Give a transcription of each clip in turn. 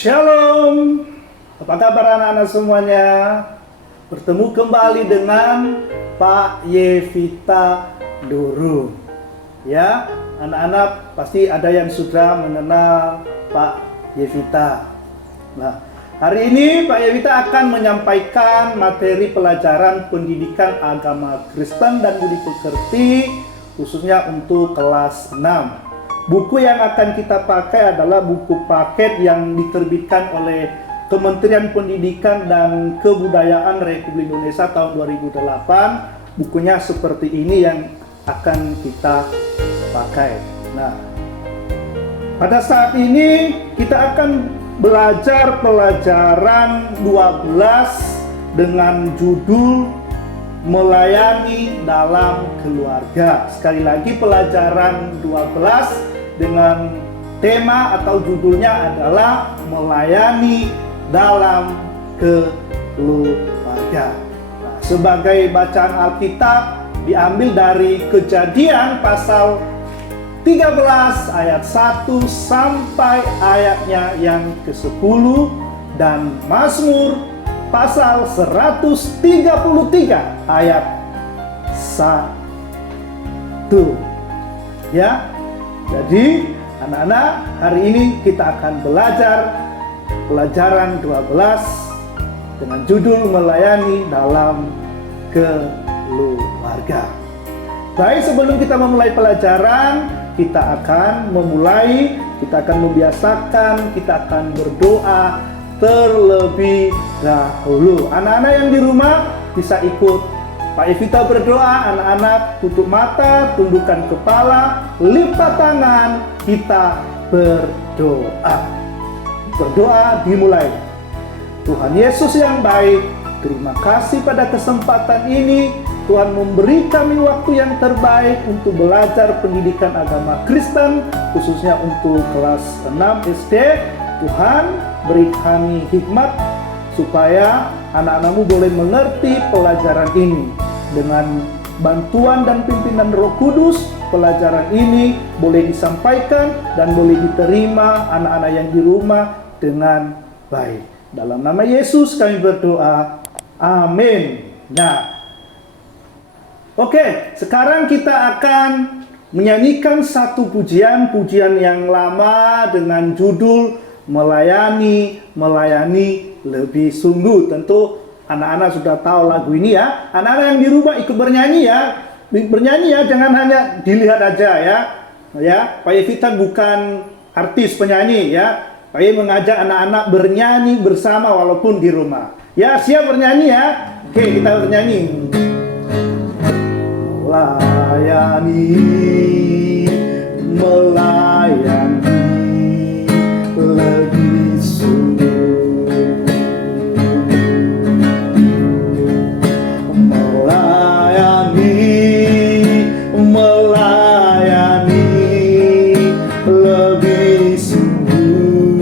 Shalom, apa kabar anak-anak semuanya? Bertemu kembali dengan Pak Yevita Duru. Ya, anak-anak pasti ada yang sudah mengenal Pak Yevita. Nah, hari ini Pak Yevita akan menyampaikan materi pelajaran pendidikan agama Kristen dan budi pekerti khususnya untuk kelas 6. Buku yang akan kita pakai adalah buku paket yang diterbitkan oleh Kementerian Pendidikan dan Kebudayaan Republik Indonesia tahun 2008. Bukunya seperti ini yang akan kita pakai. Nah, pada saat ini kita akan belajar pelajaran 12 dengan judul Melayani dalam Keluarga. Sekali lagi, pelajaran 12 dengan tema atau judulnya adalah Melayani dalam Keluarga. Nah, sebagai bacaan Alkitab diambil dari Kejadian pasal 13 ayat 1 sampai ayatnya yang ke-10 dan Mazmur pasal 133 ayat 1. Ya. Jadi, anak-anak, hari ini kita akan belajar pelajaran 12 dengan judul Melayani dalam Keluarga. Baik, sebelum kita memulai pelajaran, kita akan membiasakan, kita akan berdoa terlebih dahulu. Anak-anak yang di rumah bisa ikut Pak Yevita berdoa. Anak-anak tutup mata, tundukkan kepala, lipat tangan, kita berdoa. Berdoa dimulai. Tuhan Yesus yang baik, terima kasih pada kesempatan ini. Tuhan memberi kami waktu yang terbaik untuk belajar pendidikan agama Kristen, khususnya untuk kelas 6 SD. Tuhan, beri kami hikmat supaya anak-anakmu boleh mengerti pelajaran ini. Dengan bantuan dan pimpinan Roh Kudus, pelajaran ini boleh disampaikan dan boleh diterima anak-anak yang di rumah dengan baik. Dalam nama Yesus kami berdoa. Amin. Nah, oke, sekarang kita akan menyanyikan satu pujian yang lama dengan judul Melayani lebih sungguh. Tentu anak-anak sudah tahu lagu ini ya. Anak-anak yang di rumah ikut bernyanyi ya. Bernyanyi ya, jangan hanya dilihat aja ya. Ya, Pak Yevita bukan artis penyanyi ya. Pak Yevita mengajak anak-anak bernyanyi bersama walaupun di rumah. Ya, siap bernyanyi ya. Oke, kita bernyanyi. Melayani lebih sungguh, melayani lebih sungguh.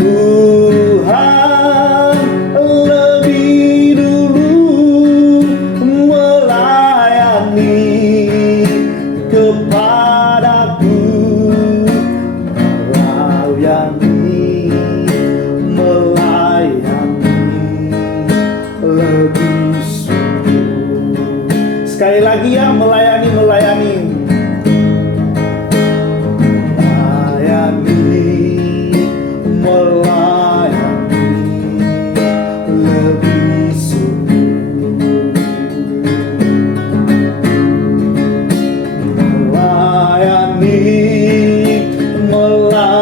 Tuhan lebih dulu melayani kepadaku, melayani lebih sungguh. Sekali lagi ya, melayani lebih sungguh.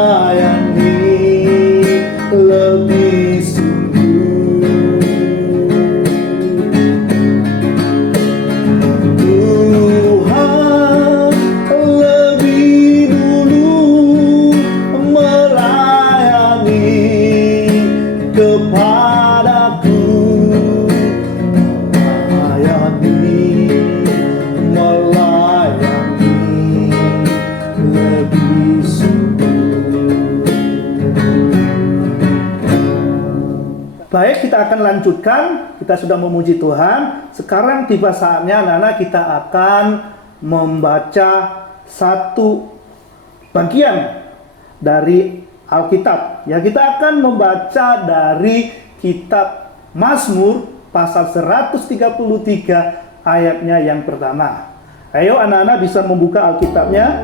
Melayani lebih sungguh. Tuhan lebih dulu melayani kepadaku, melayani lebih sungguh. Baik, kita akan lanjutkan. Kita sudah memuji Tuhan. Sekarang tiba saatnya anak-anak kita akan membaca satu bagian dari Alkitab. Ya, kita akan membaca dari kitab Mazmur pasal 133 ayatnya yang pertama. Ayo anak-anak bisa membuka Alkitabnya.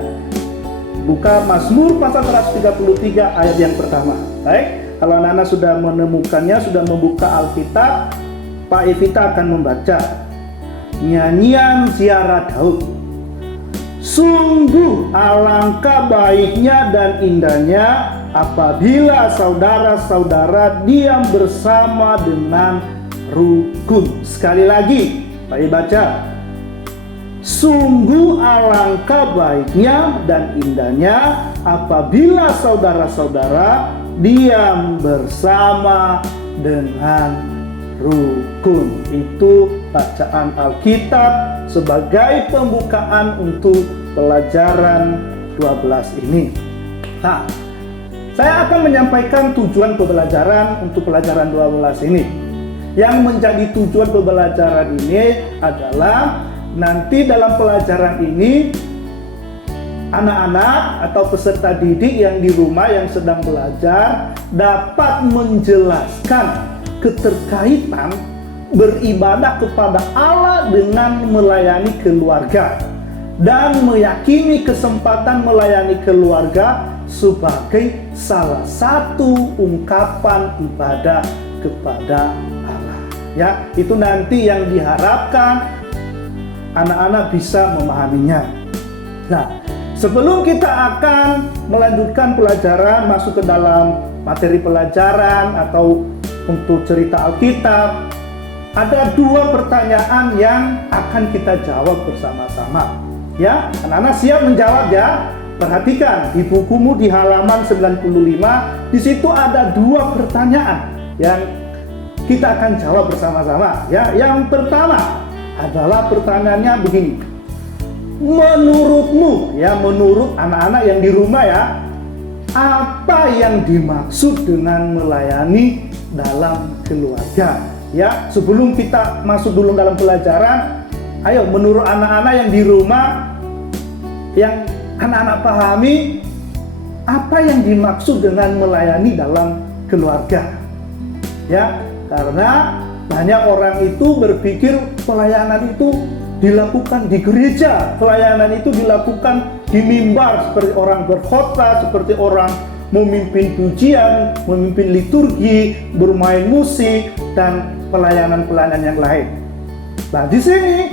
Buka Mazmur pasal 133 ayat yang pertama. Baik, kalau anak-anak sudah menemukannya, sudah membuka Alkitab, Pak Evita akan membaca nyanyian ziarah Daud. Sungguh alangkah baiknya dan indahnya apabila saudara-saudara diam bersama dengan rukun. Sekali lagi, Pak baca. Sungguh alangkah baiknya dan indahnya apabila saudara-saudara diam bersama dengan rukun. Itu bacaan Alkitab sebagai pembukaan untuk pelajaran 12 ini. Nah, saya akan menyampaikan tujuan pembelajaran untuk pelajaran 12 ini. Yang menjadi tujuan pembelajaran ini adalah nanti dalam pelajaran ini anak-anak atau peserta didik yang di rumah yang sedang belajar dapat menjelaskan keterkaitan beribadah kepada Allah dengan melayani keluarga dan meyakini kesempatan melayani keluarga sebagai salah satu ungkapan ibadah kepada Allah. Ya, itu nanti yang diharapkan anak-anak bisa memahaminya. Nah, sebelum kita akan melanjutkan pelajaran masuk ke dalam materi pelajaran atau untuk cerita Alkitab, ada dua pertanyaan yang akan kita jawab bersama-sama. Ya, anak-anak siap menjawab ya? Perhatikan di bukumu di halaman 95, di situ ada dua pertanyaan yang kita akan jawab bersama-sama. Ya, yang pertama adalah pertanyaannya begini. Menurutmu, ya menurut anak-anak yang di rumah ya, apa yang dimaksud dengan melayani dalam keluarga? Ya, sebelum kita masuk dulu dalam pelajaran, ayo menurut anak-anak yang di rumah, yang anak-anak pahami, apa yang dimaksud dengan melayani dalam keluarga? Ya, karena banyak orang itu berpikir pelayanan itu dilakukan di gereja, pelayanan itu dilakukan di mimbar seperti orang berkhotbah, seperti orang memimpin pujian, memimpin liturgi, bermain musik, dan pelayanan-pelayanan yang lain. Nah, di sini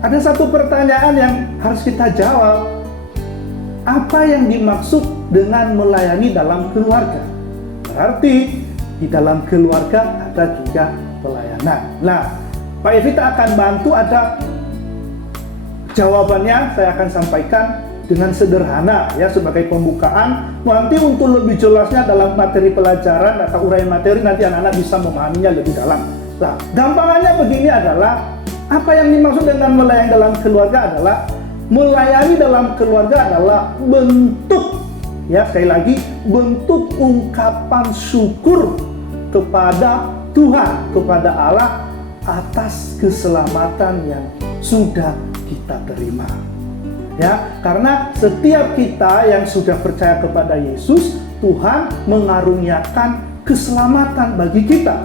ada satu pertanyaan yang harus kita jawab. Apa yang dimaksud dengan melayani dalam keluarga? Berarti di dalam keluarga ada juga pelayanan. Nah, Pak Evita akan bantu, ada jawabannya saya akan sampaikan dengan sederhana ya sebagai pembukaan. Nanti untuk lebih jelasnya dalam materi pelajaran atau uraian materi nanti anak-anak bisa memahaminya lebih dalam. Nah, gampangannya begini adalah apa yang dimaksud dengan melayani dalam keluarga adalah melayani dalam keluarga adalah bentuk, ya sekali lagi, bentuk ungkapan syukur kepada Tuhan, kepada Allah atas keselamatan yang sudah kita terima. Ya, karena setiap kita yang sudah percaya kepada Yesus, Tuhan mengaruniakan keselamatan bagi kita.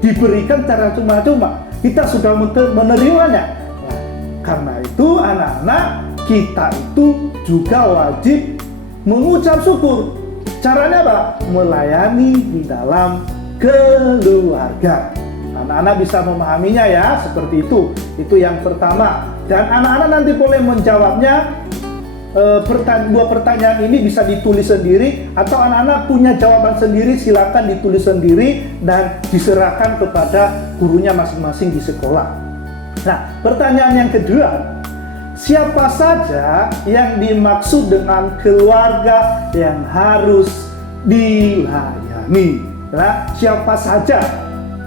Diberikan secara cuma-cuma. Kita sudah menerimanya. Nah, karena itu anak-anak, kita itu juga wajib mengucap syukur. Caranya apa? Melayani di dalam keluarga. Anak-anak bisa memahaminya ya, seperti itu. Itu yang pertama. Dan anak-anak nanti boleh menjawabnya. Dua pertanyaan ini bisa ditulis sendiri, atau anak-anak punya jawaban sendiri, silakan ditulis sendiri dan diserahkan kepada gurunya masing-masing di sekolah. Nah, pertanyaan yang kedua, siapa saja yang dimaksud dengan keluarga yang harus dilayani? Nah, siapa saja?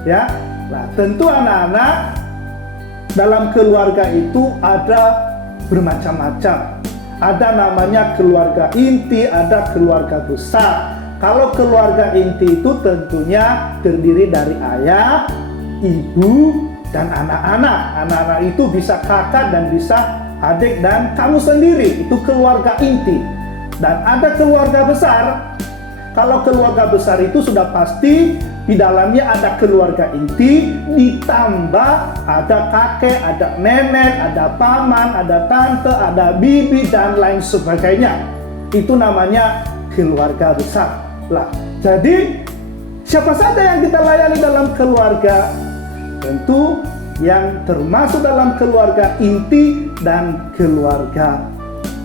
Ya, nah, tentu anak-anak dalam keluarga itu ada bermacam-macam. Ada namanya keluarga inti, ada keluarga besar. Kalau keluarga inti itu tentunya terdiri dari ayah, ibu, dan anak-anak. Anak-anak itu bisa kakak dan bisa adik dan kamu sendiri. Itu keluarga inti. dan ada keluarga besar. Kalau keluarga besar itu sudah pasti di dalamnya ada keluarga inti, ditambah ada kakek, ada nenek, ada paman, ada tante, ada bibi, dan lain sebagainya. Itu namanya keluarga besar. Lah, jadi siapa saja yang kita layani dalam keluarga? Tentu yang termasuk dalam keluarga inti dan keluarga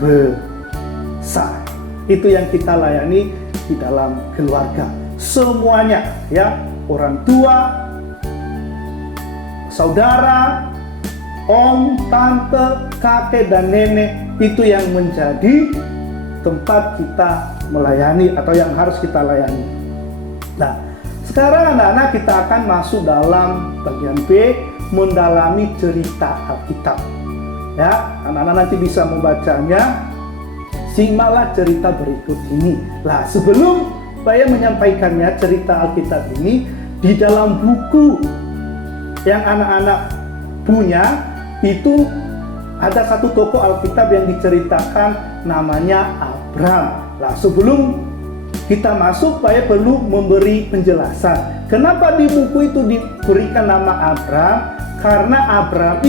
besar. Itu yang kita layani di dalam keluarga. Semuanya, ya, orang tua, saudara, om, tante, kakek, dan nenek, itu yang menjadi tempat kita melayani atau yang harus kita layani. Nah, sekarang anak-anak kita akan masuk dalam bagian B, mendalami cerita Alkitab. Ya, anak-anak nanti bisa membacanya. Simaklah cerita berikut ini. Lah, sebelum saya menyampaikannya, cerita Alkitab ini di dalam buku yang anak-anak punya, itu ada satu tokoh Alkitab yang diceritakan namanya Abraham. Lah, sebelum kita masuk, saya perlu memberi penjelasan. Kenapa di buku itu diberikan nama Abraham? Karena Abraham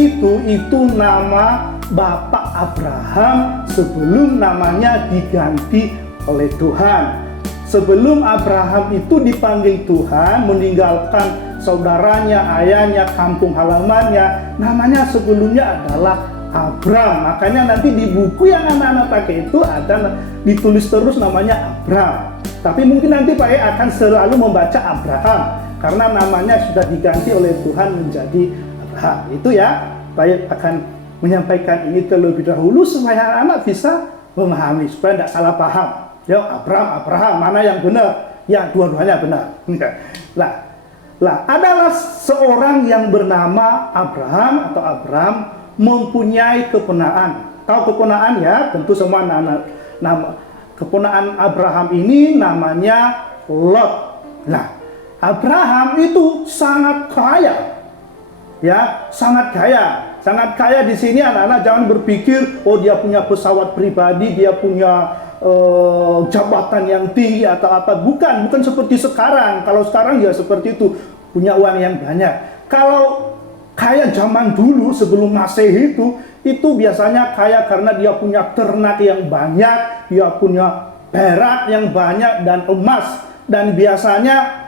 itu nama Bapak Abraham sebelum namanya diganti oleh Tuhan. Sebelum Abraham itu dipanggil Tuhan, meninggalkan saudaranya, ayahnya, kampung halamannya, namanya sebelumnya adalah Abram. Makanya nanti di buku yang anak-anak pakai itu ada ditulis terus namanya Abram. Tapi mungkin nanti Pak E akan selalu membaca Abraham karena namanya sudah diganti oleh Tuhan menjadi Abraham. Itu ya, Pak E akan menyampaikan ini terlebih dahulu supaya anak bisa memahami, supaya tidak salah paham. Ya, Abraham, mana yang benar? Ya, dua-duanya benar. Lah, adalah seorang yang bernama Abraham atau Abram mempunyai keponaan. Tahu keponaan ya? Tentu semua nama keponaan Abraham ini namanya Lot. Nah, Abraham itu sangat kaya. Ya, sangat kaya. Sangat kaya di sini anak-anak jangan berpikir oh dia punya pesawat pribadi, dia punya jabatan yang tinggi atau apa. Bukan seperti sekarang. Kalau sekarang ya seperti itu, punya uang yang banyak. Kalau kaya zaman dulu sebelum Masehi itu biasanya kaya karena dia punya ternak yang banyak, dia punya perak yang banyak dan emas. Dan biasanya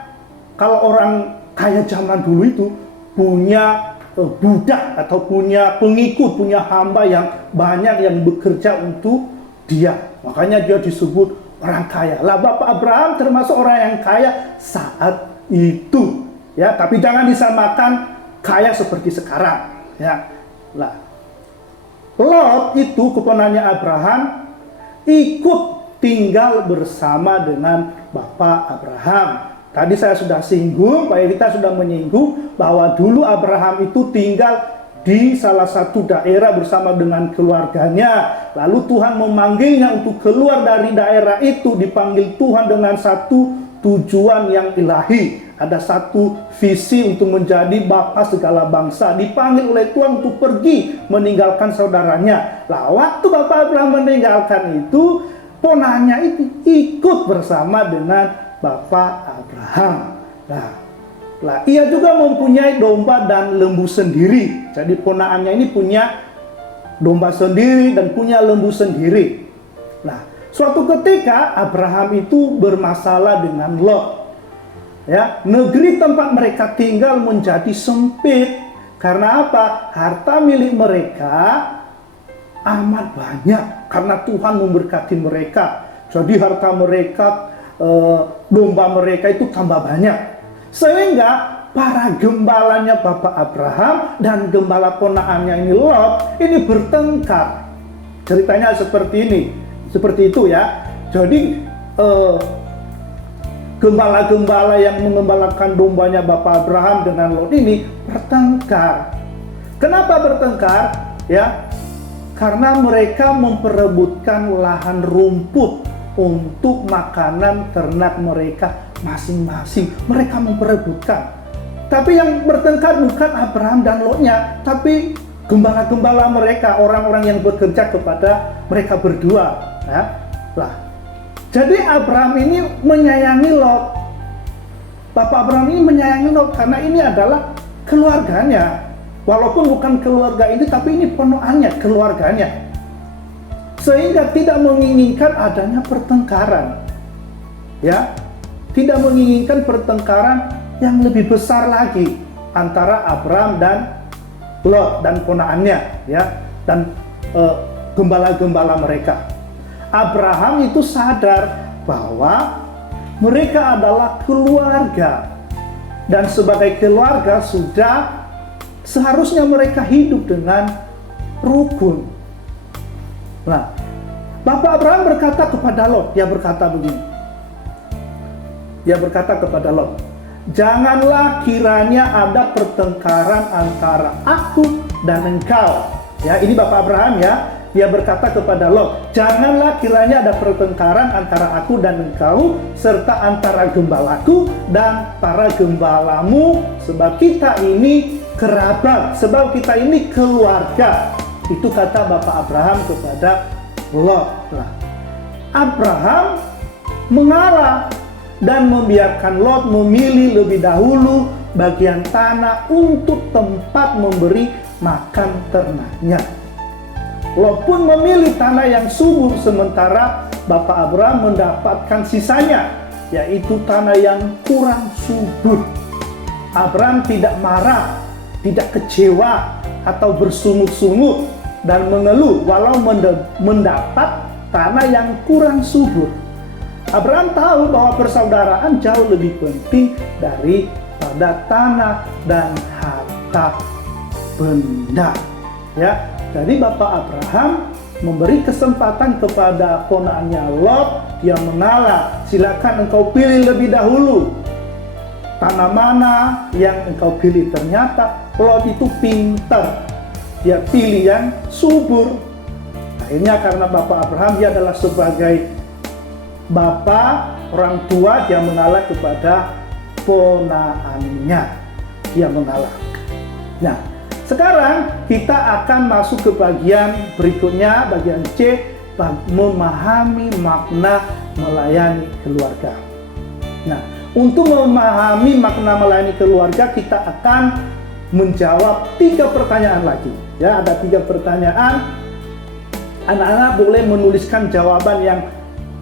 kalau orang kaya zaman dulu itu punya budak atau punya pengikut, punya hamba yang banyak yang bekerja untuk dia. Makanya dia disebut orang kaya. Lah, Bapak Abraham termasuk orang yang kaya saat itu. Ya, tapi jangan disamakan kaya seperti sekarang. Ya. Lah, Lot itu keponanya Abraham ikut tinggal bersama dengan Bapak Abraham. Tadi saya sudah singgung, Pak kita sudah menyinggung bahwa dulu Abraham itu tinggal di salah satu daerah bersama dengan keluarganya. Lalu Tuhan memanggilnya untuk keluar dari daerah itu, dipanggil Tuhan dengan satu tujuan yang ilahi. Ada satu visi untuk menjadi bapa segala bangsa. Dipanggil oleh Tuhan untuk pergi meninggalkan saudaranya. Lah, waktu Bapak Abraham meninggalkan itu, ponanya itu ikut bersama dengan Bapak Abraham. Nah, ia juga mempunyai domba dan lembu sendiri. Jadi ponaannya ini punya domba sendiri dan punya lembu sendiri. Nah, suatu ketika Abraham itu bermasalah dengan Lot. Ya, negeri tempat mereka tinggal menjadi sempit. Karena apa? Harta milik mereka amat banyak karena Tuhan memberkati mereka. Jadi harta mereka, domba mereka itu tambah banyak. Sehingga para gembalanya Bapak Abraham dan gembala ponaannya ini Lot ini bertengkar. Ceritanya seperti ini, seperti itu ya. Jadi gembala-gembala yang mengembalakan dombanya Bapak Abraham dengan Lot ini bertengkar. Kenapa bertengkar? Ya, karena mereka memperebutkan lahan rumput untuk makanan ternak mereka masing-masing. Mereka memperebutkan. Tapi yang bertengkar bukan Abraham dan Lotnya, tapi gembala-gembala mereka, orang-orang yang bekerja kepada mereka berdua. Ya. Lah, Jadi Abraham ini menyayangi Lot. Bapak Abraham ini menyayangi Lot karena ini adalah keluarganya. Walaupun bukan keluarga ini, tapi ini ponakannya, keluarganya. Sehingga tidak menginginkan adanya pertengkaran. Ya, tidak menginginkan pertengkaran yang lebih besar lagi antara Abraham dan Lot dan ponakannya, ya, dan gembala-gembala mereka. Abraham itu sadar bahwa mereka adalah keluarga, dan sebagai keluarga sudah seharusnya mereka hidup dengan rukun. Nah, Bapak Abraham berkata kepada Lot, dia berkata begini. Dia berkata kepada Lot, "Janganlah kiranya ada pertengkaran antara aku dan engkau." Ya, ini Bapak Abraham ya. Dia berkata kepada Lot, "Janganlah kiranya ada pertengkaran antara aku dan engkau, serta antara gembalaku dan para gembalamu, sebab kita ini kerabat, sebab kita ini keluarga." Itu kata Bapak Abraham kepada Lot. Nah, Abraham mengalah dan membiarkan Lot memilih lebih dahulu bagian tanah untuk tempat memberi makan ternaknya. Lot pun memilih tanah yang subur, sementara Bapak Abraham mendapatkan sisanya, yaitu tanah yang kurang subur. Abraham tidak marah, tidak kecewa atau bersungut-sungut dan mengeluh walau mendapat tanah yang kurang subur. Abraham tahu bahwa persaudaraan jauh lebih penting daripada tanah dan harta benda. Ya, jadi Bapak Abraham memberi kesempatan kepada ponakannya Lot. Dia mengalah, silakan engkau pilih lebih dahulu tanah mana yang engkau pilih. Ternyata Lot itu pintar, dia pilih yang subur. Akhirnya karena Bapak Abraham dia adalah sebagai bapak, orang tua, dia mengalah kepada ponakannya. Dia mengalah. Nah, sekarang kita akan masuk ke bagian berikutnya, bagian C, memahami makna melayani keluarga. Nah, untuk memahami makna melayani keluarga, kita akan menjawab 3 pertanyaan lagi. Ya, ada 3 pertanyaan. Anak-anak boleh menuliskan jawaban yang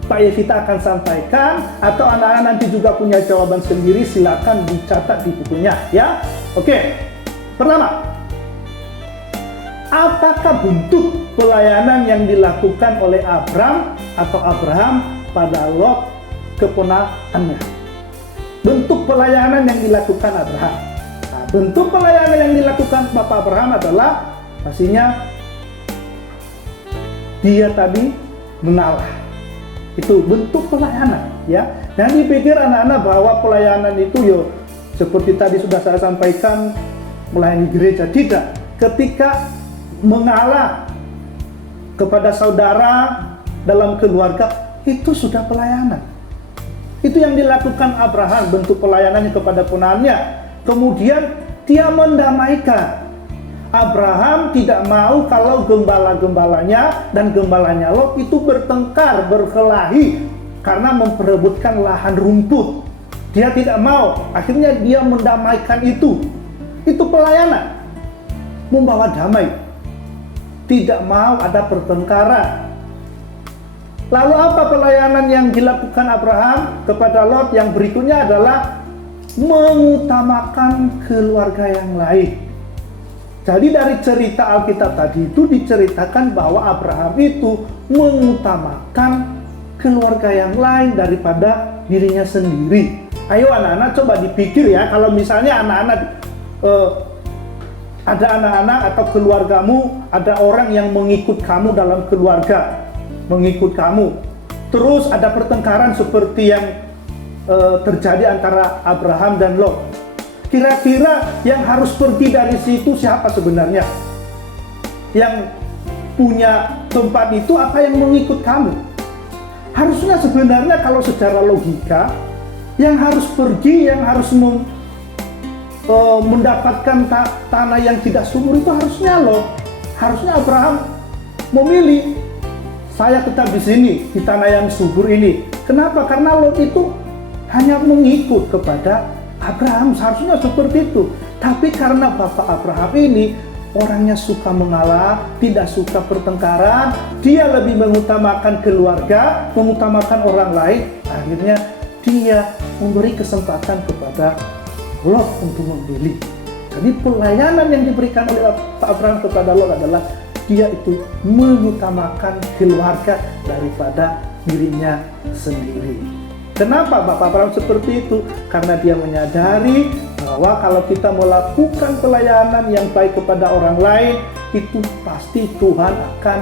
Pak Yevita akan sampaikan, atau anak-anak nanti juga punya jawaban sendiri, silakan dicatat di bukunya, ya. Oke. Pertama, apakah bentuk pelayanan yang dilakukan oleh Abraham pada Lot keponakannya? Bentuk pelayanan yang dilakukan Abraham. Nah, bentuk pelayanan yang dilakukan Bapak Abraham adalah pastinya dia tadi mengalah. Itu bentuk pelayanan, ya. Jangan dipikir anak-anak bahwa pelayanan itu seperti tadi sudah saya sampaikan melayani gereja. Tidak. Ketika mengalah kepada saudara dalam keluarga, itu sudah pelayanan. Itu yang dilakukan Abraham, bentuk pelayanannya kepada ponakannya. Kemudian dia mendamaikan. Abraham tidak mau kalau gembala-gembalanya dan gembalanya Lot itu bertengkar, berkelahi karena memperebutkan lahan rumput. Dia tidak mau. Akhirnya dia mendamaikan itu. Itu pelayanan. Membawa damai. Tidak mau ada pertengkaran. Lalu apa pelayanan yang dilakukan Abraham kepada Lot? Yang berikutnya adalah mengutamakan keluarga yang lain. Jadi dari cerita Alkitab tadi itu diceritakan bahwa Abraham itu mengutamakan keluarga yang lain daripada dirinya sendiri. Ayo anak-anak coba dipikir ya, kalau misalnya anak-anak ada anak-anak atau keluargamu, ada orang yang mengikut kamu dalam keluarga, mengikut kamu. Terus ada pertengkaran seperti yang terjadi antara Abraham dan Lot. Kira-kira yang harus pergi dari situ siapa sebenarnya? Yang punya tempat itu apa yang mengikut kamu? Harusnya sebenarnya kalau secara logika, yang harus pergi, yang harus mendapatkan tanah yang tidak subur itu harusnya Lot. Harusnya Abraham memilih, saya tetap di sini, di tanah yang subur ini. Kenapa? Karena Lot itu hanya mengikut kepada Abraham, seharusnya seperti itu. Tapi karena Bapak Abraham ini orangnya suka mengalah, tidak suka pertengkaran, dia lebih mengutamakan keluarga, mengutamakan orang lain, akhirnya dia memberi kesempatan kepada Lot untuk memilih. Jadi pelayanan yang diberikan oleh Pak Abraham kepada Lot adalah dia itu mengutamakan keluarga daripada dirinya sendiri. Kenapa Bapak Abraham seperti itu? Karena dia menyadari bahwa kalau kita melakukan pelayanan yang baik kepada orang lain, itu pasti Tuhan akan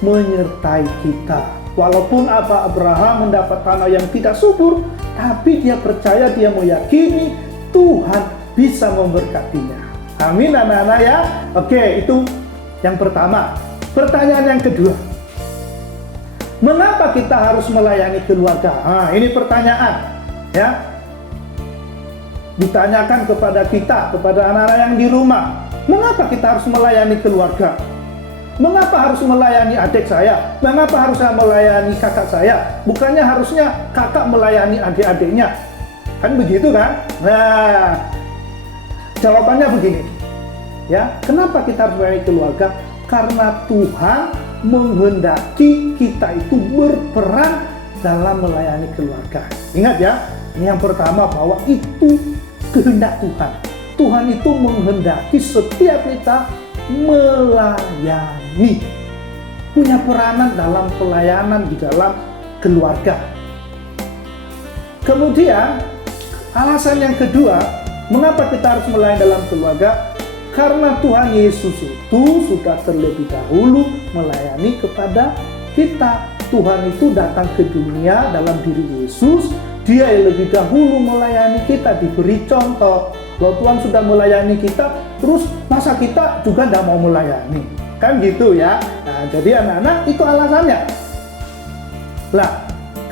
menyertai kita. Walaupun Abraham mendapat tanah yang tidak subur, tapi dia percaya, dia meyakini Tuhan bisa memberkatinya. Amin anak-anak ya. Oke, itu yang pertama. Pertanyaan yang kedua, mengapa kita harus melayani keluarga? Ini pertanyaan ya. Ditanyakan kepada kita, kepada anak-anak yang di rumah, mengapa kita harus melayani keluarga? Mengapa harus melayani adik saya? Mengapa harus saya melayani kakak saya? Bukannya harusnya kakak melayani adik-adiknya? Kan begitu kan? Nah, jawabannya begini. Ya, kenapa kita harus melayani keluarga? Karena Tuhan menghendaki kita itu berperan dalam melayani keluarga. Ingat ya, ini yang pertama bahwa itu kehendak Tuhan. Tuhan itu menghendaki setiap kita melayani, punya peranan dalam pelayanan di dalam keluarga. Kemudian alasan yang kedua, mengapa kita harus melayani dalam keluarga? Karena Tuhan Yesus itu sudah terlebih dahulu melayani kepada kita. Tuhan itu datang ke dunia dalam diri Yesus. Dia yang lebih dahulu melayani kita, diberi contoh. Kalau Tuhan sudah melayani kita, terus masa kita juga tidak mau melayani? Kan gitu ya. Nah, jadi anak-anak itu alasannya. Nah,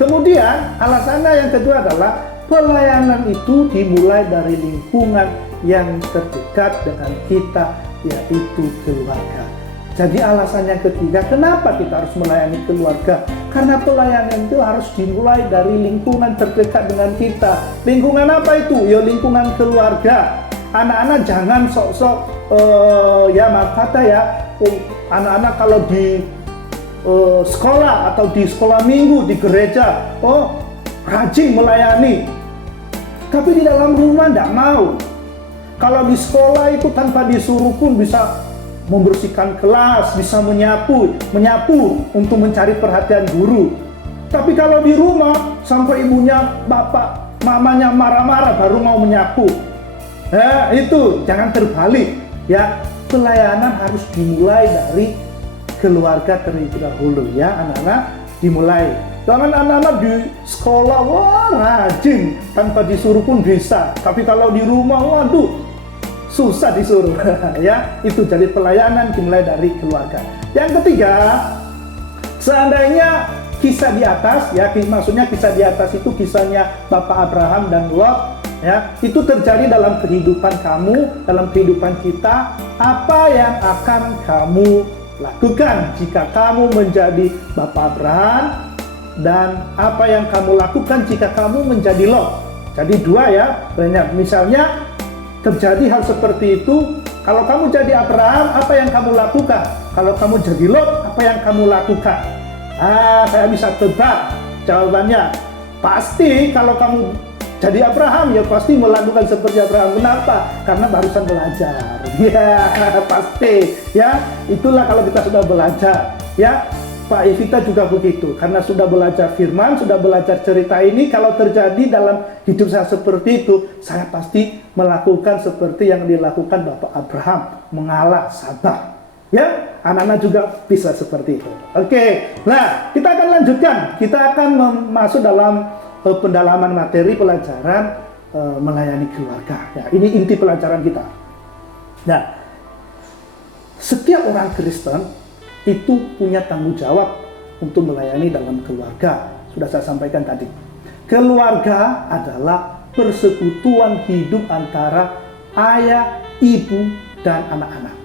kemudian alasannya yang kedua adalah pelayanan itu dimulai dari lingkungan yang terdekat dengan kita, yaitu keluarga. Jadi alasan yang ketiga, kenapa kita harus melayani keluarga? Karena pelayanan itu harus dimulai dari lingkungan terdekat dengan kita. Lingkungan apa itu? Ya lingkungan keluarga. Anak-anak jangan sok-sok ya maaf kata ya, anak-anak kalau di sekolah atau di sekolah minggu di gereja, rajin melayani. Tapi di dalam rumah tidak mau. Kalau di sekolah itu tanpa disuruh pun bisa membersihkan kelas, bisa menyapu untuk mencari perhatian guru. Tapi kalau di rumah sampai ibunya, bapak, mamanya marah-marah baru mau menyapu. Itu jangan terbalik ya. Pelayanan harus dimulai dari keluarga terlebih dahulu ya anak-anak, dimulai. Jangan anak-anak di sekolah rajin tanpa disuruh pun bisa. Tapi kalau di rumah waduh susah disuruh ya. Itu jadi pelayanan dimulai dari keluarga. Yang ketiga, seandainya kisah di atas ya, maksudnya kisah di atas itu kisahnya Bapak Abraham dan Lot ya, itu terjadi dalam kehidupan kamu, dalam kehidupan kita, apa yang akan kamu lakukan jika kamu menjadi Bapak Abraham, dan apa yang kamu lakukan jika kamu menjadi Lot? Jadi dua ya, banyak. Misalnya terjadi hal seperti itu, kalau kamu jadi Abraham, apa yang kamu lakukan? Kalau kamu jadi Lot, apa yang kamu lakukan? Saya bisa tebak jawabannya. Pasti kalau kamu jadi Abraham, ya pasti melakukan seperti Abraham. Kenapa? Karena barusan belajar. Ya, pasti. Ya, itulah kalau kita sudah belajar. Ya, Pak Evita juga begitu, karena sudah belajar firman, sudah belajar cerita ini. Kalau terjadi dalam hidup saya seperti itu, saya pasti melakukan seperti yang dilakukan Bapak Abraham, mengalah, sabar. Ya, anak-anak juga bisa seperti itu. Oke, nah kita akan lanjutkan. Kita akan masuk dalam pendalaman materi pelajaran melayani keluarga. Ya, ini inti pelajaran kita. Nah, setiap orang Kristen itu punya tanggung jawab untuk melayani dalam keluarga. Sudah saya sampaikan tadi. Keluarga adalah persekutuan hidup antara ayah, ibu, dan anak-anak.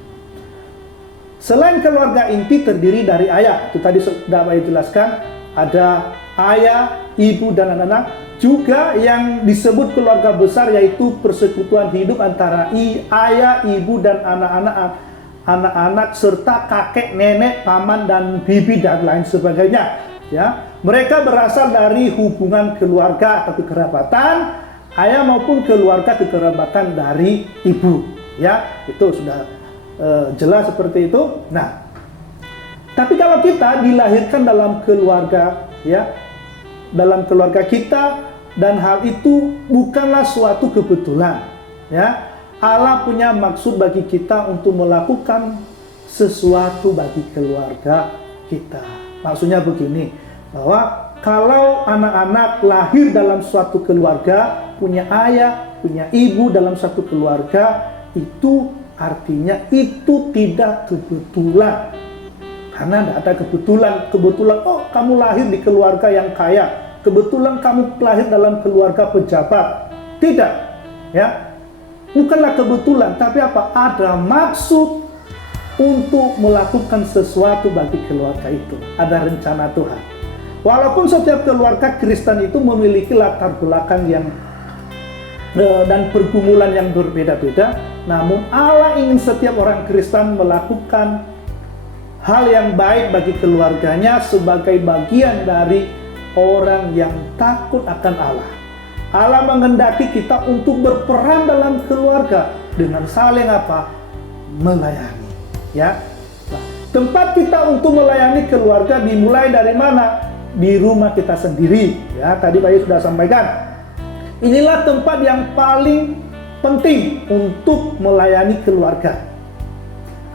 Selain keluarga inti terdiri dari ayah, itu tadi sudah saya jelaskan, ada ayah, ibu, dan anak-anak. Juga yang disebut keluarga besar, yaitu persekutuan hidup antara ayah, ibu, dan anak-anak serta kakek, nenek, paman, dan bibi, dan lain sebagainya. Ya, mereka berasal dari hubungan keluarga atau kekerabatan ayah maupun keluarga kekerabatan dari ibu. Ya, itu sudah jelas seperti itu. Nah, tapi kalau kita dilahirkan dalam keluarga, ya, dalam keluarga kita, dan hal itu bukanlah suatu kebetulan, ya. Allah punya maksud bagi kita untuk melakukan sesuatu bagi keluarga kita. Maksudnya begini, bahwa kalau anak-anak lahir dalam suatu keluarga, punya ayah, punya ibu dalam satu keluarga, itu artinya itu tidak kebetulan. Karena tidak ada kebetulan, oh kamu lahir di keluarga yang kaya, kebetulan kamu lahir dalam keluarga pejabat. Tidak, ya. Bukanlah kebetulan, tapi apa? Ada maksud untuk melakukan sesuatu bagi keluarga itu. Ada rencana Tuhan. Walaupun setiap keluarga Kristen itu memiliki latar belakang yang dan pergumulan yang berbeda-beda, namun Allah ingin setiap orang Kristen melakukan hal yang baik bagi keluarganya sebagai bagian dari orang yang takut akan Allah. Allah menghendaki kita untuk berperan dalam keluarga dengan saling apa? Melayani. Ya. Nah, tempat kita untuk melayani keluarga dimulai dari mana? Di rumah kita sendiri. Ya, tadi Pak Yus sudah sampaikan. Inilah tempat yang paling penting untuk melayani keluarga.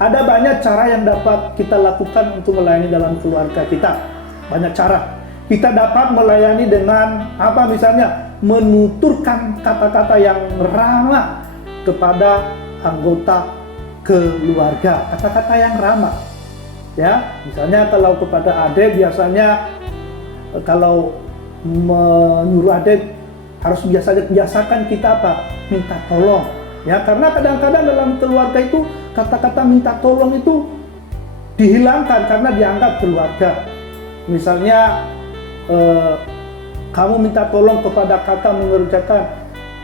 Ada banyak cara yang dapat kita lakukan untuk melayani dalam keluarga kita. Banyak cara. Kita dapat melayani dengan apa, misalnya menuturkan kata-kata yang ramah kepada anggota keluarga. Kata-kata yang ramah. Ya, misalnya kalau kepada adik, biasanya kalau menyuruh adik harus biasakan kita apa? Minta tolong. Ya, karena kadang-kadang dalam keluarga itu kata-kata minta tolong itu dihilangkan karena dianggap keluarga. Misalnya kamu minta tolong kepada kakak mengerjakan,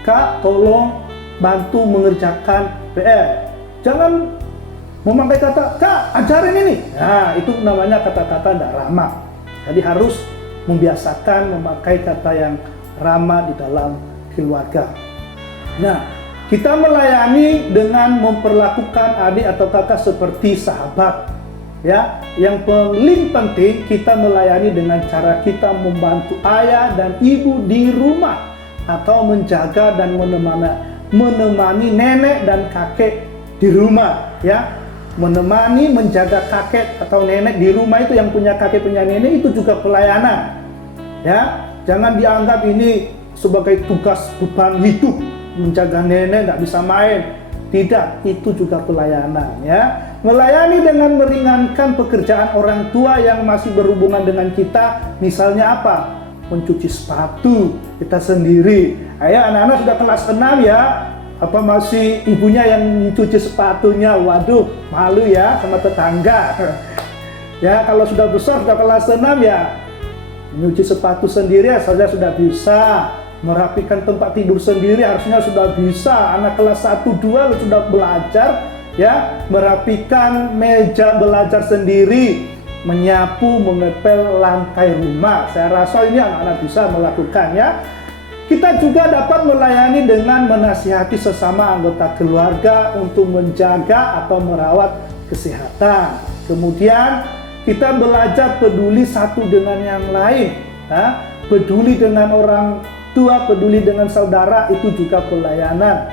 kak tolong bantu mengerjakan PR. Jangan memakai kata, kak ajarin ini. Nah, itu namanya kata-kata tidak ramah. Jadi harus membiasakan memakai kata yang ramah di dalam keluarga. Nah, kita melayani dengan memperlakukan adik atau kakak seperti sahabat. Ya, yang paling penting kita melayani dengan cara kita membantu ayah dan ibu di rumah atau menjaga dan menemani nenek dan kakek di rumah. Ya, menemani, menjaga kakek atau nenek di rumah itu, yang punya kakek punya nenek, itu juga pelayanan. Ya, jangan dianggap ini sebagai tugas beban hidup. Menjaga nenek nggak bisa main. Tidak, itu juga pelayanan. Ya, melayani dengan meringankan pekerjaan orang tua yang masih berhubungan dengan kita. Misalnya apa? Mencuci sepatu kita sendiri. Ayo, anak-anak sudah kelas 6 ya. Apa masih ibunya yang mencuci sepatunya? Waduh, malu ya sama tetangga. Ya, kalau sudah besar, sudah kelas 6 ya, mencuci sepatu sendiri saja sudah bisa. Merapikan tempat tidur sendiri harusnya sudah bisa. Anak kelas 1-2 sudah belajar, ya, merapikan meja belajar sendiri, menyapu, mengepel lantai rumah. Saya rasa ini anak-anak bisa melakukan, ya. Kita juga dapat melayani dengan menasihati sesama anggota keluarga untuk menjaga atau merawat kesehatan. Kemudian kita belajar peduli satu dengan yang lain, ya. Peduli dengan orang tua, peduli dengan saudara, itu juga pelayanan.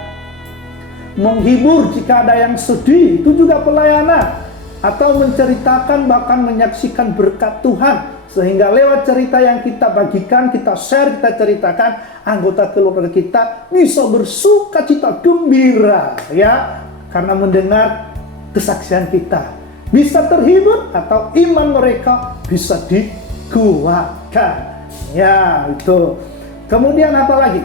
Menghibur jika ada yang sedih, itu juga pelayanan. Atau menceritakan, bahkan menyaksikan berkat Tuhan, sehingga lewat cerita yang kita bagikan, kita share, kita ceritakan, anggota keluarga kita bisa bersuka cita gembira, ya, karena mendengar kesaksian kita, bisa terhibur atau iman mereka bisa dikuatkan. Ya, itu. Kemudian apa lagi?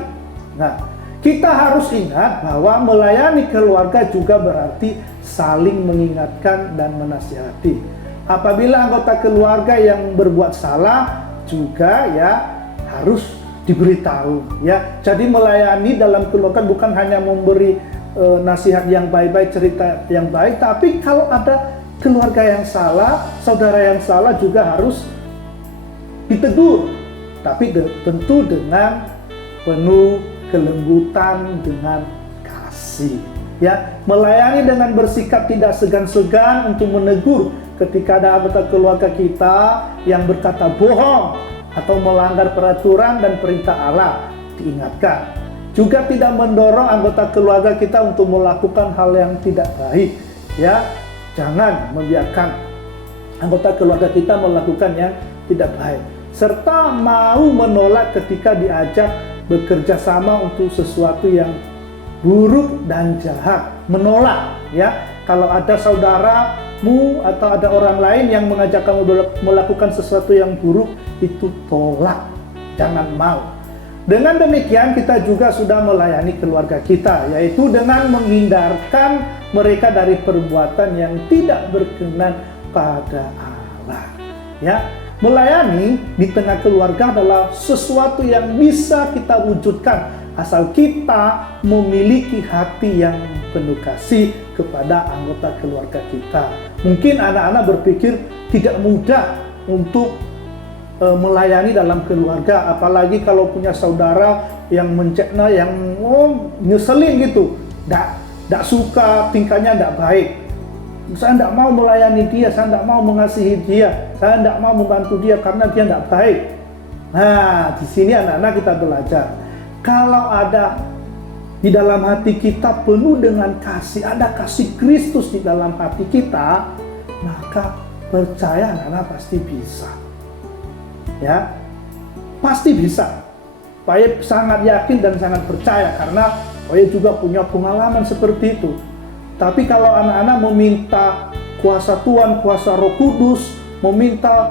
Nah, kita harus ingat bahwa melayani keluarga juga berarti saling mengingatkan dan menasihati. Apabila anggota keluarga yang berbuat salah, juga ya harus diberitahu ya. Jadi melayani dalam keluarga bukan hanya memberi nasihat yang baik-baik, cerita yang baik, tapi kalau ada keluarga yang salah, saudara yang salah juga harus ditegur, tapi tentu dengan penuh kelembutan, dengan kasih ya. Melayani dengan bersikap tidak segan-segan untuk menegur ketika ada anggota keluarga kita yang berkata bohong atau melanggar peraturan dan perintah Allah, diingatkan. Juga tidak mendorong anggota keluarga kita untuk melakukan hal yang tidak baik ya. Jangan membiarkan anggota keluarga kita melakukan yang tidak baik, serta mau menolak ketika diajak bekerja sama untuk sesuatu yang buruk dan jahat. Menolak ya. Kalau ada saudaramu atau ada orang lain yang mengajak kamu melakukan sesuatu yang buruk, itu tolak, jangan mau. Dengan demikian kita juga sudah melayani keluarga kita, yaitu dengan menghindarkan mereka dari perbuatan yang tidak berkenan pada Allah ya. Melayani di tengah keluarga adalah sesuatu yang bisa kita wujudkan asal kita memiliki hati yang penuh kasih kepada anggota keluarga kita. Mungkin anak-anak berpikir tidak mudah untuk melayani dalam keluarga, apalagi kalau punya saudara yang mencekna, yang nyeselin gitu, tidak suka, tingkahnya tidak baik. Saya tidak mau melayani dia, saya tidak mau mengasihi dia, saya tidak mau membantu dia karena dia tidak baik. Nah, di sini anak-anak kita belajar, kalau ada di dalam hati kita penuh dengan kasih, ada kasih Kristus di dalam hati kita, maka percaya anak-anak pasti bisa. Ya, pasti bisa. Saya sangat yakin dan sangat percaya karena saya juga punya pengalaman seperti itu. Tapi kalau anak-anak meminta kuasa Tuhan, kuasa Roh Kudus, meminta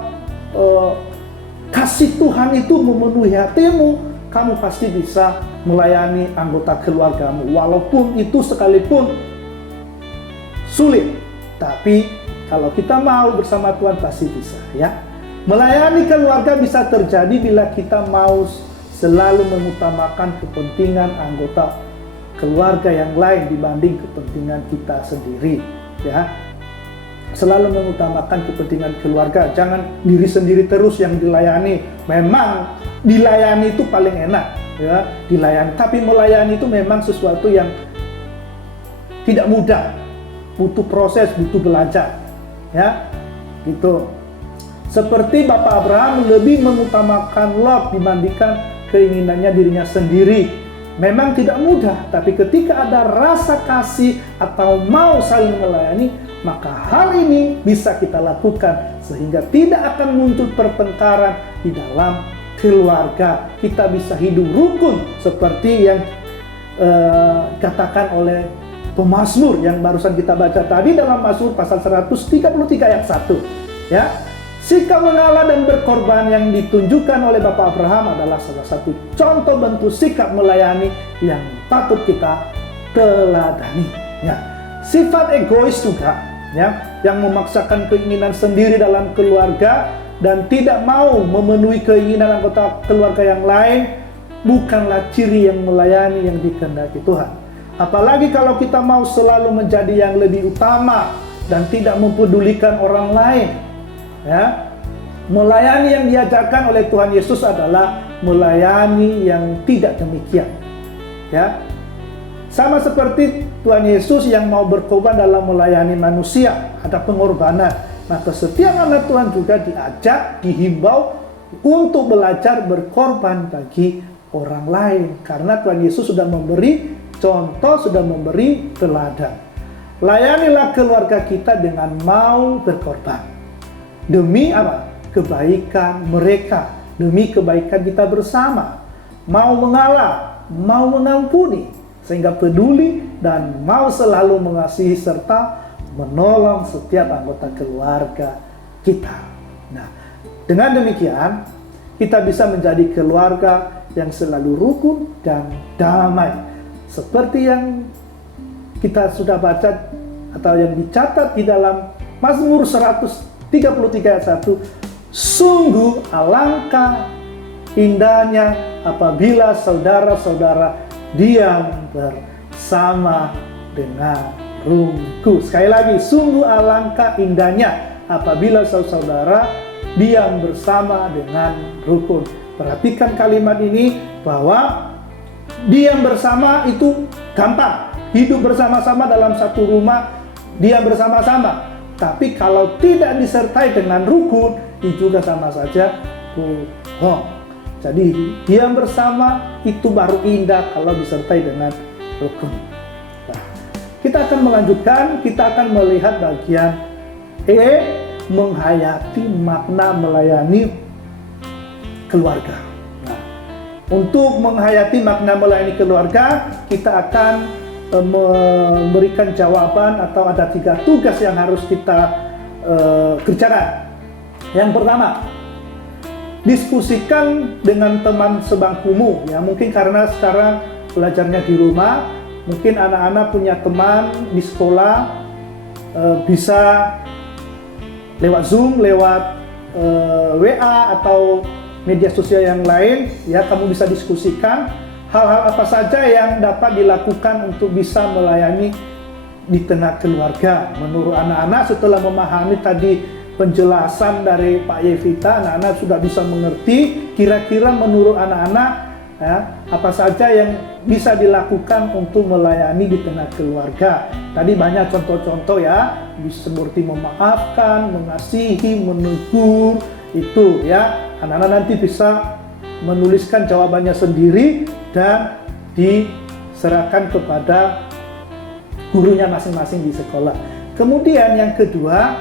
kasih Tuhan itu memenuhi hatimu, kamu pasti bisa melayani anggota keluargamu. Walaupun itu sekalipun sulit, tapi kalau kita mau bersama Tuhan pasti bisa ya. Melayani keluarga bisa terjadi bila kita mau selalu mengutamakan kepentingan anggota keluarga yang lain dibanding kepentingan kita sendiri ya. Selalu mengutamakan kepentingan keluarga, jangan diri sendiri terus yang dilayani. Memang dilayani itu paling enak ya, dilayani, tapi melayani itu memang sesuatu yang tidak mudah, butuh proses, butuh belajar ya gitu. Seperti Bapak Abraham lebih mengutamakan Lot dibandingkan keinginannya dirinya sendiri. Memang tidak mudah, tapi ketika ada rasa kasih atau mau saling melayani, maka hal ini bisa kita lakukan sehingga tidak akan muncul pertengkaran di dalam keluarga. Kita bisa hidup rukun seperti yang katakan oleh pemazmur yang barusan kita baca tadi dalam Mazmur pasal 133 ayat 1 ya. Sikap mengalah dan berkorban yang ditunjukkan oleh Bapak Abraham adalah salah satu contoh bentuk sikap melayani yang patut kita teladani ya. Sifat egois juga ya, yang memaksakan keinginan sendiri dalam keluarga dan tidak mau memenuhi keinginan anggota keluarga yang lain bukanlah ciri yang melayani yang dikehendaki Tuhan. Apalagi kalau kita mau selalu menjadi yang lebih utama dan tidak mempedulikan orang lain ya. Melayani yang diajarkan oleh Tuhan Yesus adalah melayani yang tidak demikian ya. Sama seperti Tuhan Yesus yang mau berkorban dalam melayani manusia, ada pengorbanan. Maka setiap anak Tuhan juga diajak, dihimbau untuk belajar berkorban bagi orang lain, karena Tuhan Yesus sudah memberi contoh, sudah memberi teladan. Layanilah keluarga kita dengan mau berkorban. Demi apa? Kebaikan mereka, demi kebaikan kita bersama. Mau mengalah, mau mengampuni, sehingga peduli dan mau selalu mengasihi serta menolong setiap anggota keluarga kita. Nah, dengan demikian kita bisa menjadi keluarga yang selalu rukun dan damai. Seperti yang kita sudah baca atau yang dicatat di dalam Mazmur 133 ayat 1, Sungguh alangkah indahnya apabila saudara-saudara diam bersama dengan rukun. Sekali lagi, sungguh alangkah indahnya apabila saudara diam bersama dengan rukun. Perhatikan kalimat ini bahwa diam bersama itu gampang. Hidup bersama-sama dalam satu rumah, diam bersama-sama. Tapi kalau tidak disertai dengan rukun, itu juga sama saja bohong. Jadi diam bersama itu baru indah kalau disertai dengan rukun. Nah, kita akan melanjutkan, kita akan melihat bagian menghayati makna melayani keluarga. Nah, untuk menghayati makna melayani keluarga, kita akan memberikan jawaban atau ada 3 tugas yang harus kita kerjakan. Yang pertama, diskusikan dengan teman sebangkumu. Ya, mungkin karena sekarang belajarnya di rumah, mungkin anak-anak punya teman di sekolah, bisa lewat Zoom, lewat WA atau media sosial yang lain. Ya, kamu bisa diskusikan hal-hal apa saja yang dapat dilakukan untuk bisa melayani di tengah keluarga. Menurut anak-anak, setelah memahami tadi penjelasan dari Pak Yevita, anak-anak sudah bisa mengerti kira-kira menurut anak-anak ya, apa saja yang bisa dilakukan untuk melayani di tengah keluarga. Tadi banyak contoh-contoh ya, seperti memaafkan, mengasihi, menegur, itu ya. Anak-anak nanti bisa menuliskan jawabannya sendiri dan diserahkan kepada gurunya masing-masing di sekolah. Kemudian yang kedua,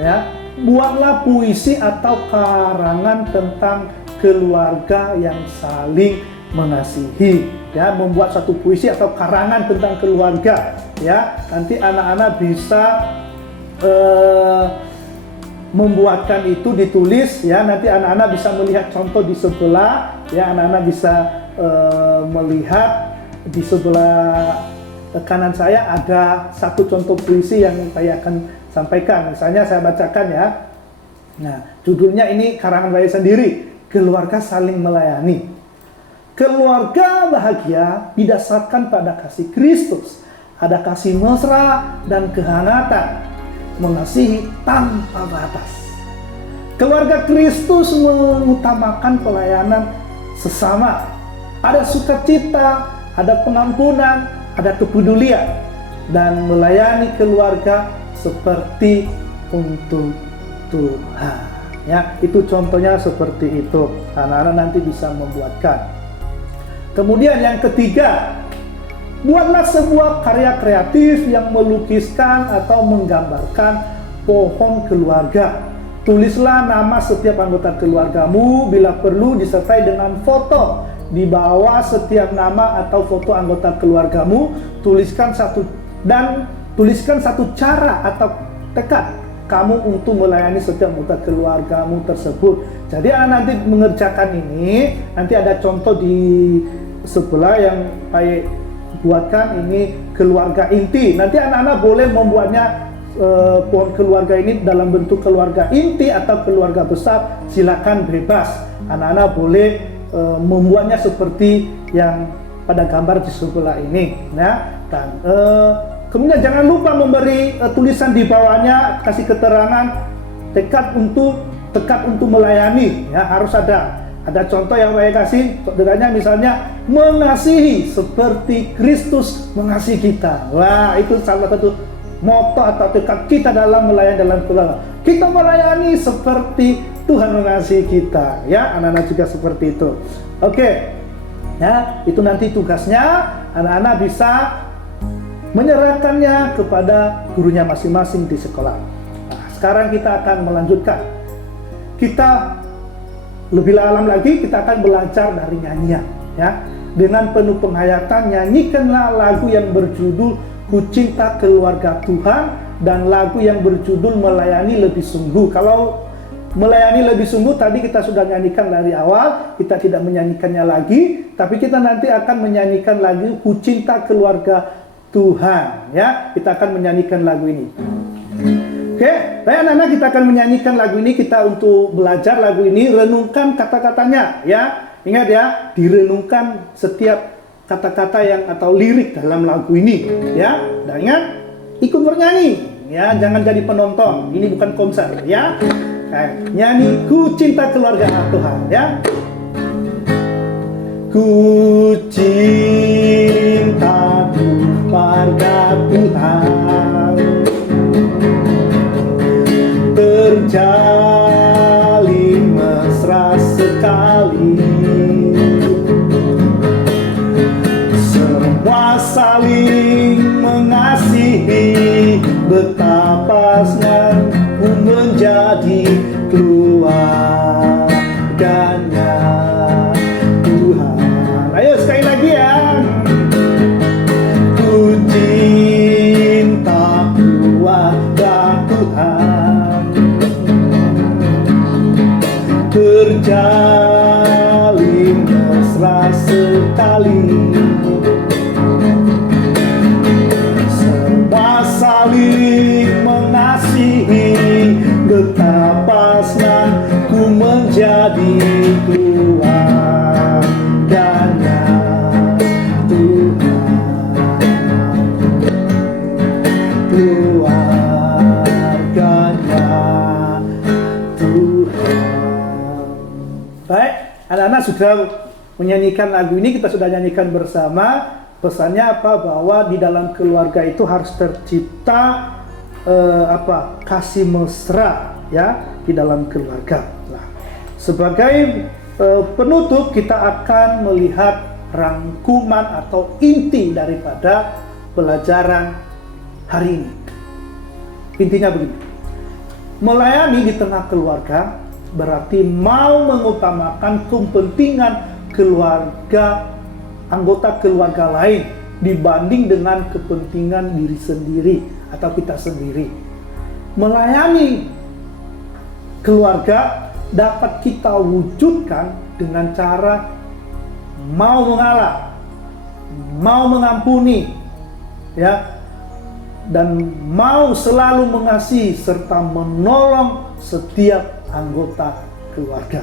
ya, buatlah puisi atau karangan tentang keluarga yang saling mengasihi. Ya, membuat satu puisi atau karangan tentang keluarga. Ya, nanti anak-anak bisa membuatkan itu, ditulis ya. Nanti anak-anak bisa melihat contoh di sebelah ya. Anak-anak bisa melihat di sebelah kanan saya ada satu contoh puisi yang saya akan sampaikan. Misalnya saya bacakan ya. Nah, judulnya ini karangan saya sendiri, Keluarga Saling Melayani. Keluarga bahagia didasarkan pada kasih Kristus. Ada kasih mesra dan kehangatan, mengasihi tanpa batas. Keluarga Kristus mengutamakan pelayanan sesama. Ada sukacita, ada pengampunan, ada kepedulian, dan melayani keluarga seperti untuk Tuhan. Ya, itu contohnya seperti itu. Anak-anak nanti bisa membuatkan. Kemudian yang ketiga, buatlah sebuah karya kreatif yang melukiskan atau menggambarkan pohon keluarga. Tulislah nama setiap anggota keluargamu, bila perlu disertai dengan foto. Di bawah setiap nama atau foto anggota keluargamu, tuliskan satu cara atau tekad kamu untuk melayani setiap anggota keluargamu tersebut. Jadi nanti mengerjakan ini, nanti ada contoh di sebelah yang saya buatkan, ini keluarga inti. Nanti anak-anak boleh membuatnya pohon keluarga ini dalam bentuk keluarga inti atau keluarga besar, silakan bebas. Anak-anak boleh membuatnya seperti yang pada gambar di sebelah ini ya. Dan kemudian jangan lupa memberi tulisan di bawahnya, kasih keterangan tekad untuk melayani ya. Harus ada contoh yang saya kasih, dengannya misalnya mengasihi seperti Kristus mengasihi kita. Wah, itu salah satu moto atau tekad kita dalam melayani dalam keluarga. Kita melayani seperti Tuhan mengasihi kita ya. Anak-anak juga seperti itu. Oke. Ya, itu nanti tugasnya. Anak-anak bisa menyerahkannya kepada gurunya masing-masing di sekolah. Nah, sekarang kita akan melanjutkan. Kita lebih dalam lagi, kita akan belajar dari nyanyian ya. Dengan penuh penghayatan, nyanyikanlah lagu yang berjudul Ku Cinta Keluarga Tuhan dan lagu yang berjudul Melayani Lebih Sungguh. Kalau melayani lebih sungguh tadi kita sudah nyanyikan dari awal, kita tidak menyanyikannya lagi, tapi kita nanti akan menyanyikan lagu Ku Cinta Keluarga Tuhan ya. Kita akan menyanyikan lagu ini. Oke, baik anak-anak, kita akan menyanyikan lagu ini. Kita untuk belajar lagu ini, renungkan kata-katanya ya. Ingat ya, direnungkan setiap kata-kata yang atau lirik dalam lagu ini ya. Dan ingat, ikut bernyanyi ya, jangan jadi penonton. Ini bukan konser ya. Nyanyi Ku Cinta Keluarga Tuhan ya. Ku cinta keluarga Tuhan, terjalin mesra sekali, semua saling mengasihi, betapa senangku menjadi keluarganya Tuhan. Ayo sekali lagi ya. Ku cinta keluarga Tuhan, terjalin mesra sekali, semua saling mengasihi, betapa senang ku menjadi keluarganya Tuhan, keluarganya Tuhan. Baik, anak-anak sudah menyanyikan lagu ini, kita sudah nyanyikan bersama. Pesannya apa? Bahwa di dalam keluarga itu harus tercipta kasih mesra ya di dalam keluarga. Nah, sebagai penutup kita akan melihat rangkuman atau inti daripada pelajaran hari ini. Intinya begini. Melayani di tengah keluarga berarti mau mengutamakan kepentingan keluarga, anggota keluarga lain dibanding dengan kepentingan diri sendiri atau kita sendiri. Melayani keluarga dapat kita wujudkan dengan cara mau mengalah, mau mengampuni, ya, dan mau selalu mengasihi serta menolong setiap anggota keluarga.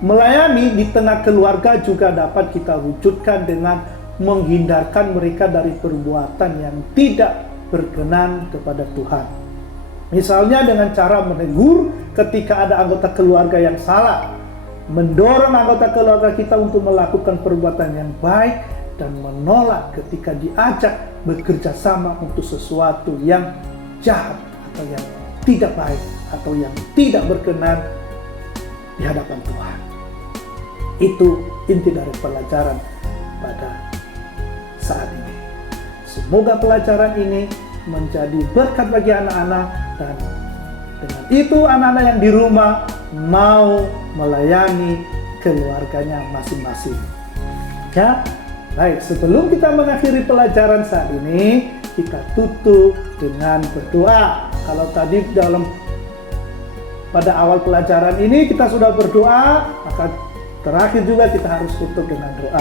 Melayani di tengah keluarga juga dapat kita wujudkan dengan menghindarkan mereka dari perbuatan yang tidak berkenan kepada Tuhan. Misalnya dengan cara menegur ketika ada anggota keluarga yang salah, mendorong anggota keluarga kita untuk melakukan perbuatan yang baik, dan menolak ketika diajak bekerja sama untuk sesuatu yang jahat atau yang tidak baik atau yang tidak berkenan di hadapan Tuhan. Itu inti dari pelajaran pada saat ini. Semoga pelajaran ini menjadi berkat bagi anak-anak, dan dengan itu anak-anak yang di rumah mau melayani keluarganya masing-masing. Ya, baik, sebelum kita mengakhiri pelajaran saat ini, kita tutup dengan berdoa. Kalau tadi pada awal pelajaran ini kita sudah berdoa, maka terakhir juga kita harus tutup dengan doa.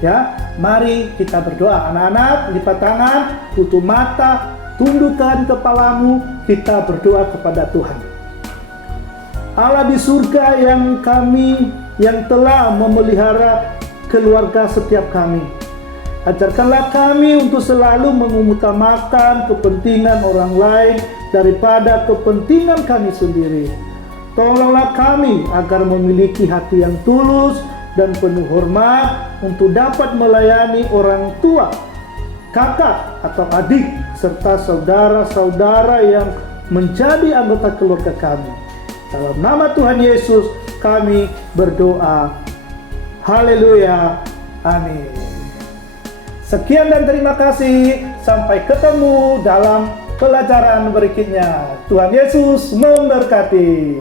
Ya, mari kita berdoa. Anak-anak, lipat tangan, tutup mata, tundukkan kepalamu, kita berdoa kepada Tuhan. Allah di surga yang telah memelihara keluarga setiap kami, ajarkanlah kami untuk selalu mengutamakan kepentingan orang lain daripada kepentingan kami sendiri. Tolonglah kami agar memiliki hati yang tulus dan penuh hormat untuk dapat melayani orang tua, kakak atau adik, serta saudara-saudara yang menjadi anggota keluarga kami. Dalam nama Tuhan Yesus kami berdoa. Haleluya. Amin. Sekian dan terima kasih. Sampai ketemu dalam pelajaran berikutnya. Tuhan Yesus memberkati.